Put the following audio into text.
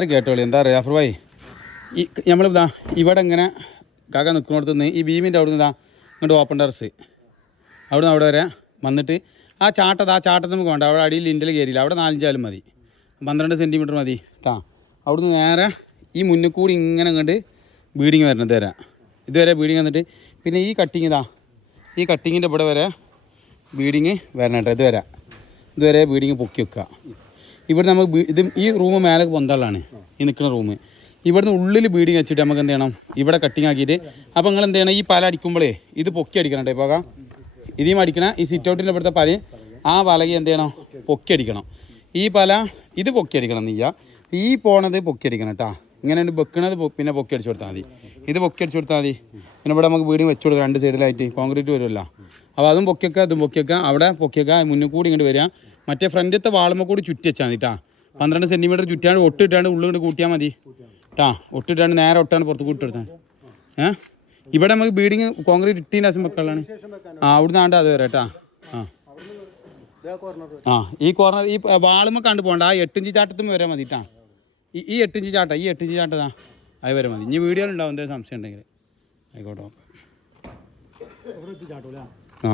അത് കേട്ടോളി. എന്താ പറയുക അഫർ ഭായി ഈ നമ്മൾ ഇതാ ഇവിടെ ഇങ്ങനെ കാക്ക നിൽക്കുന്നിടത്ത് നിന്ന് ഈ ഭീമിന്റെ അവിടെ നിന്ന് ഇതാ ഇങ്ങോട്ട് ഓപ്പൺ ടെറസ് അവിടെ നിന്ന് അവിടെ വരെ വന്നിട്ട് ആ ചാട്ടത് ആ ചാട്ടത്ത് നമുക്ക് വേണ്ട. അവിടെ അടിയിൽ ഇന്റൽ കയറിയില്ല അവിടെ നാലഞ്ചാലും മതി. പന്ത്രണ്ട് സെന്റിമീറ്റർ മതി കേട്ടാ അവിടുന്ന് നേരെ ഈ മുന്നിൽ കൂടി ഇങ്ങനെ അങ്ങോട്ട് ബീഡിങ് വരണത് വരെ. ഇതുവരെ ബീഡിങ് വന്നിട്ട് പിന്നെ ഈ കട്ടിങ് ഇതാ ഈ കട്ടിങ്ങിന്റെ ഇവിടെ വരെ ബീഡിങ് വരണം കേട്ടോ ഇതുവരെ. ഇതുവരെ ബീഡിങ് പൊക്കി വെക്കുക. ഇവിടെ നമുക്ക് ഇത് ഈ റൂം മേലെ പൊന്താളാണ് ഈ നിൽക്കുന്ന റൂം ഇവിടുന്ന് ഉള്ളിൽ ബീഡിങ് വെച്ചിട്ട് നമുക്ക് എന്ത് ചെയ്യണം? ഇവിടെ കട്ടിങ് ആക്കിയിട്ട് അപ്പോൾ നിങ്ങൾ എന്ത് ചെയ്യണം? ഈ പല അടിക്കുമ്പോഴേ ഇത് പൊക്കി അടിക്കണം കേട്ടോ ഇപ്പോൾ ഇതീം അടിക്കണം ഈ സിറ്റ് ഔട്ടിന്റെ ഇവിടുത്തെ പല ആ വലകി എന്ത് ചെയ്യണം? പൊക്കി അടിക്കണം. ഈ പല ഇത് പൊക്കി അടിക്കണം നീയ. ഈ പോണത് പൊക്കി അടിക്കണം കേട്ടോ ഇങ്ങനെ വെക്കണത് പിന്നെ പൊക്കി അടിച്ചു കൊടുത്താൽ മതി. ഇത് പൊക്കി അടിച്ചു കൊടുത്താൽ മതി. പിന്നെ ഇവിടെ നമുക്ക് വീടും വെച്ചു കൊടുക്കാം. രണ്ട് സൈഡിലായിട്ട് കോൺക്രീറ്റ് വരുമല്ലോ അപ്പോൾ അതും പൊക്കിയൊക്കെ അതും പൊക്കിയൊക്കെ അവിടെ പൊക്കിയൊക്കെ മുന്നിൽ കൂടി ഇങ്ങോട്ട് വരിക മറ്റേ ഫ്രണ്ടിലത്തെ വാളുമ്പോൾ കൂടി ചുറ്റി വെച്ചാൽ മതി കേട്ടാ പന്ത്രണ്ട് സെന്റിമീറ്റർ ചുറ്റാണ്ട് ഒട്ടിട്ടാണ്ട് ഉള്ളിൽ കൂട്ടിയാൽ മതി. കേട്ടാ ഒട്ടിട്ടാണ്ട് നേരെ ഒട്ടാണ്ട് പുറത്ത് കൂട്ടിയെടുത്താൽ ഏ? ഇവിടെ നമുക്ക് ബീഡിങ് കോൺക്രീറ്റ് ഇട്ടീന്റെ ആവശ്യം വെക്കാനുള്ളതാണ് ആ അവിടുന്ന് ആണ്ട് അത് വരാം കേട്ടാ ആ. ആ ഈ കോർണർ ഈ വാളുമ്പോൾ കണ്ടു പോകണ്ട. ആ എട്ടിഞ്ച് ചാട്ടത്തും വരാൻ മതി കേട്ടാ ഈ ഈ എട്ടിഞ്ച് ചാട്ട ഈ എട്ടിഞ്ച് ചാട്ടതാ അത് വരെ മതി. ഇനി വീഡിയോ ഉണ്ടാവും എന്തെങ്കിലും സംശയം ഉണ്ടെങ്കിൽ ആയിക്കോട്ടെ ഓക്കെ ആ.